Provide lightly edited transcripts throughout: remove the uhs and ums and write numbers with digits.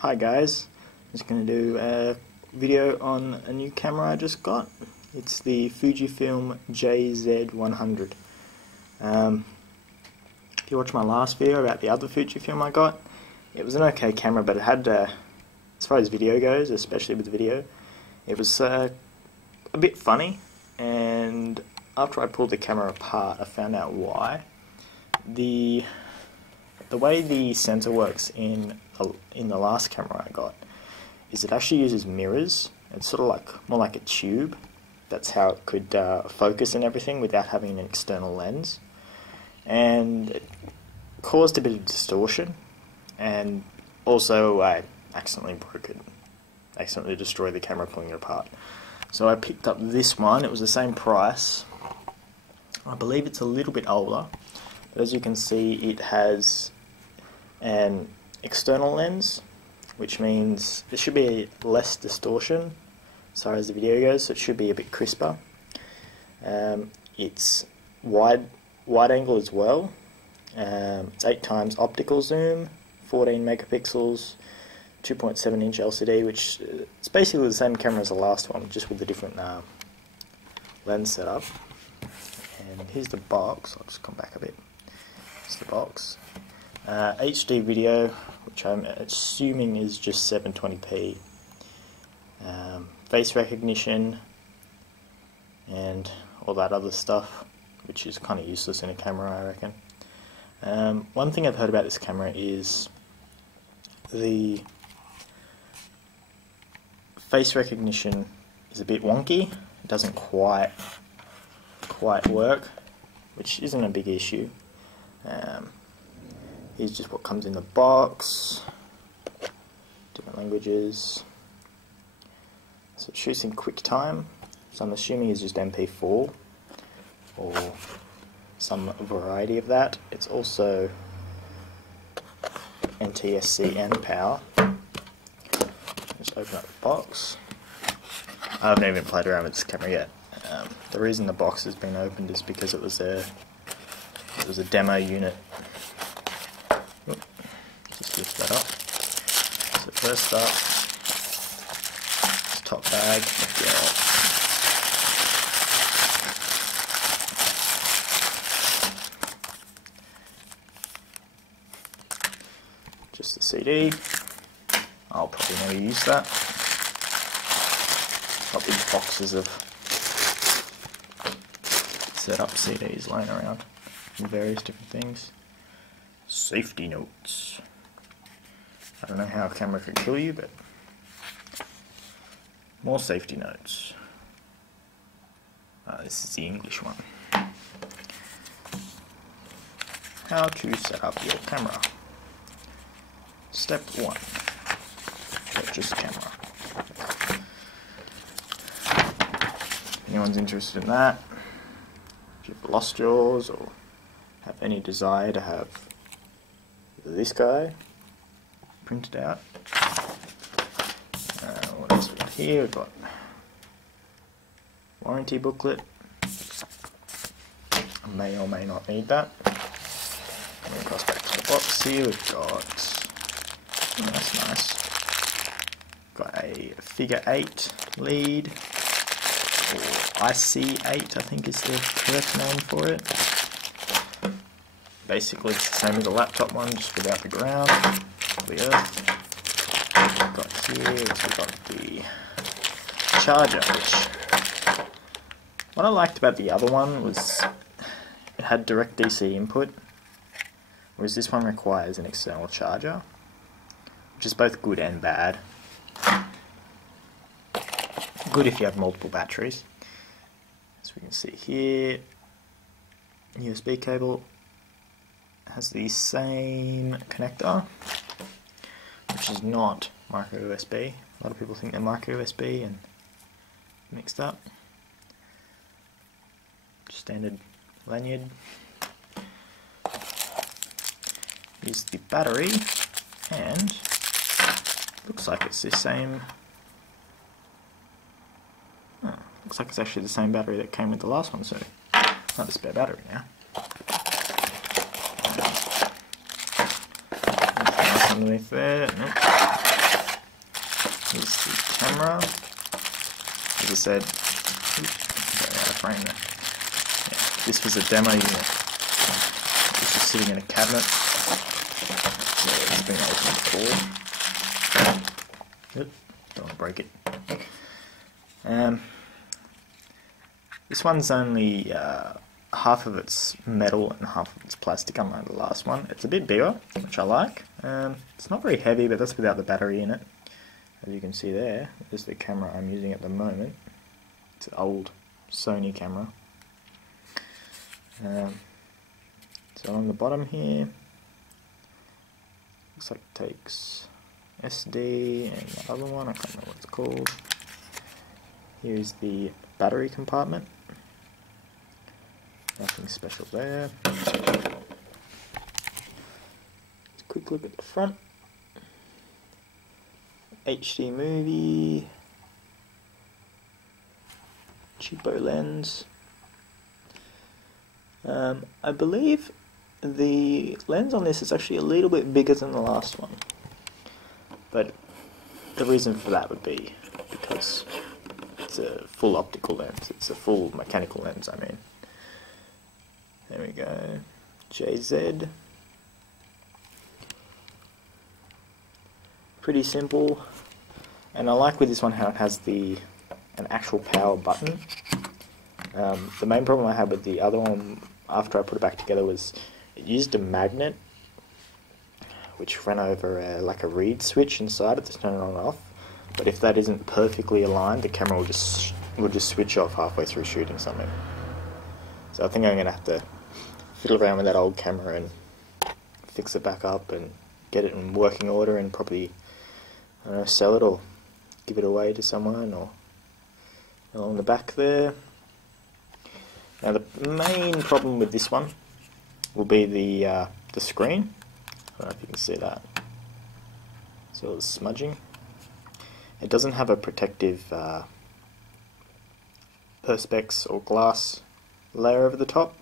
Hi guys, I'm just going to do a video on a new camera I just got. It's the FujiFilm JZ100. If you watched my last video about the other FujiFilm I got, it was an okay camera, but it had, as far as video goes, especially with video, it was a bit funny, and after I pulled the camera apart I found out why. The way the sensor works in the last camera I got is it actually uses mirrors. It's sort of like more like a tube. That's how it could focus and everything without having an external lens, and it caused a bit of distortion. And also I accidentally broke it, accidentally destroyed the camera pulling it apart. So I picked up this one. It was the same price. I believe it's a little bit older, but as you can see it has an external lens, which means there should be less distortion as far as the video goes, so it should be a bit crisper. It's wide angle as well. It's 8 times optical zoom, 14 megapixels, 2.7 inch LCD, which it's basically the same camera as the last one, just with the different lens setup. And here's the box. I'll just come back a bit. It's the box. HD video, which I'm assuming is just 720p. Face recognition and all that other stuff, which is kind of useless in a camera, I reckon. One thing I've heard about this camera is the face recognition is a bit wonky. It doesn't quite work, which isn't a big issue. Here's just what comes in the box. Different languages. So it shoots in QuickTime, so I'm assuming it's just MP4 or some variety of that. It's also NTSC and PAL. Just open up the box. I haven't even played around with this camera yet. The reason the box has been opened is because it was a demo unit. Just lift that up. So first up, this top bag. Just the CD. I'll probably never use that. Got these boxes of set up CDs lying around and various different things. Safety notes. I don't know how a camera could kill you, but more safety notes. This is the English one. How to set up your camera. Step 1. Purchase camera. If anyone's interested in that, if you've lost yours or have any desire to have this guy printed out. What else we got here? We've got warranty booklet. I may or may not need that. And then cross back to the box here. We've got, oh, that's nice. Got a figure 8 lead, or IC8 I think is the correct name for it. Basically it's the same as the laptop one, just without the ground, the earth. We've got here, we've got the charger, which, what I liked about the other one was it had direct DC input, whereas this one requires an external charger, which is both good and bad. Good if you have multiple batteries. As we can see here, USB cable has the same connector, which is not micro USB. A lot of people think they're micro USB and mixed up. Standard lanyard. Here's the battery, and looks like it's the same. Looks like it's actually the same battery that came with the last one, so not a spare battery now. Nice underneath there. Nope. Here's the camera. As I said, sorry, out of frame there. Yeah, this was a demo unit. It's just sitting in a cabinet. So it's been opened before. Yep, don't want to break it. This one's only half of it's metal and half of it's plastic, unlike the last one. It's a bit bigger, which I like. It's not very heavy, but that's without the battery in it. As you can see there, this is the camera I'm using at the moment. It's an old Sony camera. So on the bottom here, looks like it takes SD and the other one, I can't remember what it's called. Here's the battery compartment. Nothing special there. Quick look at the front. HD movie. Cheapo lens. I believe the lens on this is actually a little bit bigger than the last one. But the reason for that would be because it's a full optical lens. It's a full mechanical lens, I mean. There we go. JZ. Pretty simple. And I like with this one how it has an actual power button. The main problem I had with the other one after I put it back together was it used a magnet which ran over like a reed switch inside it to turn it on and off. But if that isn't perfectly aligned, the camera will just switch off halfway through shooting something. So I think I'm going to have to fiddle around with that old camera and fix it back up and get it in working order and probably, I don't know, sell it or give it away to someone or along the back there. Now the main problem with this one will be the screen. I don't know if you can see that. So it's smudging. It doesn't have a protective perspex or glass layer over the top,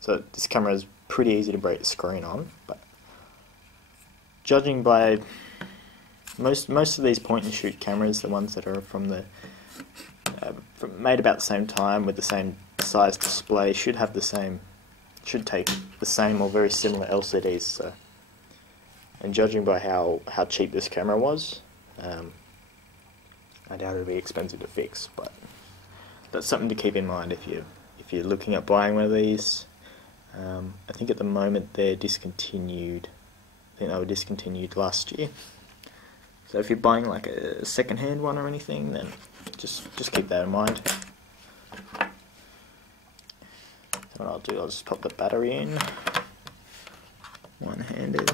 so this camera is pretty easy to break the screen on. But judging by most of these point and shoot cameras, the ones that are from the made about the same time with the same size display, should take the same or very similar LCDs. So, and judging by how cheap this camera was, I doubt it'll be expensive to fix. But that's something to keep in mind if you're looking at buying one of these. I think at the moment they're discontinued. I think they were discontinued last year. So if you're buying like a second-hand one or anything, then just keep that in mind. So what I'll do, I'll just pop the battery in, one-handed.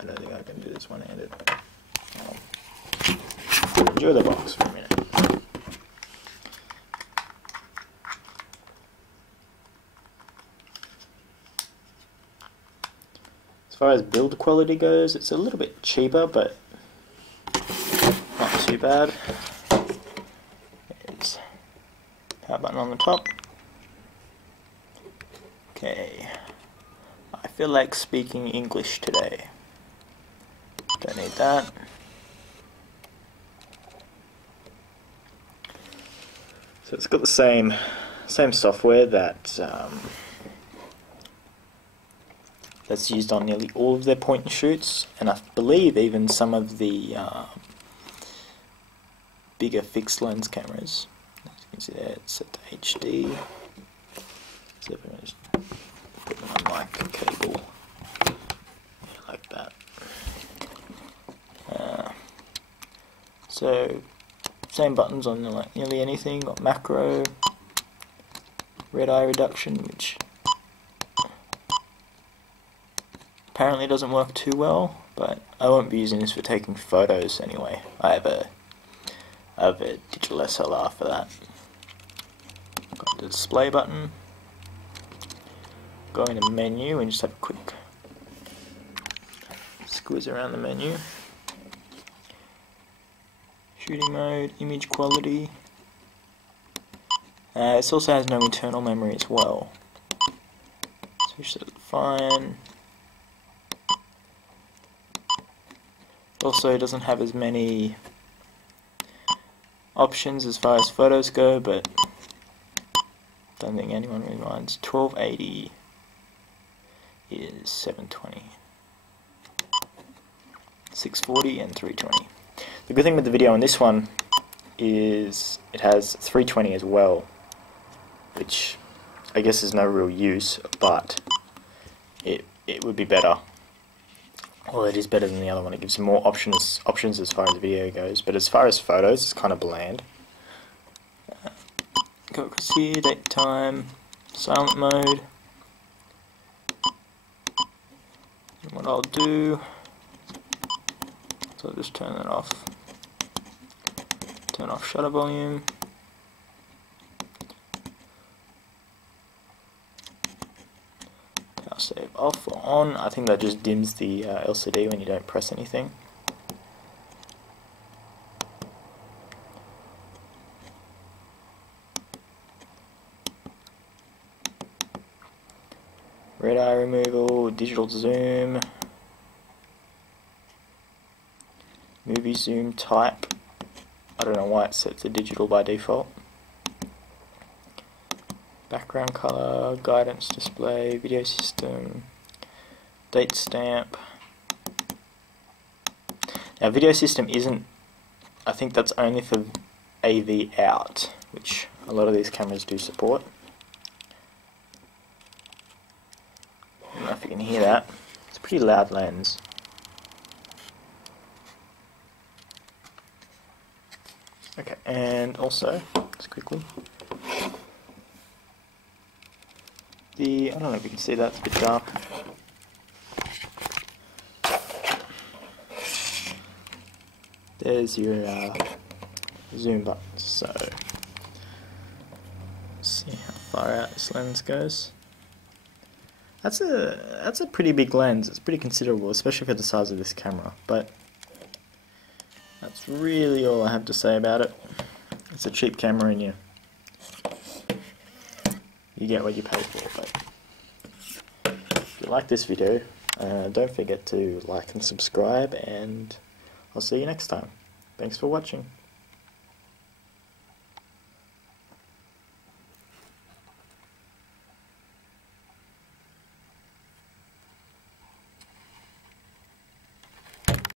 I don't think I can do this one-handed. Enjoy the box for a minute. As far as build quality goes, it's a little bit cheaper, but not too bad. There's a power button on the top. Okay, I feel like speaking English today. Don't need that. So it's got the same software that that's used on nearly all of their point and shoots, and I believe even some of the bigger fixed lens cameras. As you can see there, it's set to HD. So if I just put my mic cable like that. So same buttons on like nearly anything. Got macro, red eye reduction, which apparently doesn't work too well, but I won't be using this for taking photos anyway. I have a digital SLR for that. Got the display button. Go into menu and just have a quick squeeze around the menu. Shooting mode, image quality. This also has no internal memory as well. Switch to fine. also doesn't have as many options as far as photos go, but don't think anyone really minds. 1280 is 720, 640 and 320. The good thing with the video on this one is it has 320 as well, which I guess is no real use, but it would be better. Well, it is better than the other one. It gives more options as far as video goes, but as far as photos, it's kind of bland. Go across here, date, time, silent mode. And what I'll do, so I'll just turn that off. Turn off shutter volume. Power save off or on. I think that just dims the LCD when you don't press anything. Red eye removal, digital zoom, movie zoom type. I don't know why it's set to digital by default. Background color, guidance display, video system, date stamp. Now video system isn't, I think that's only for AV out, which a lot of these cameras do support. I don't know if you can hear that. It's a pretty loud lens. Okay, and also, just quickly, I don't know if you can see that, it's a bit dark. There's your zoom button, so let's see how far out this lens goes. That's a pretty big lens. It's pretty considerable, especially for the size of this camera, but that's really all I have to say about it. It's a cheap camera and you get what you pay for. But if you like this video, don't forget to like and subscribe, and I'll see you next time. Thanks for watching.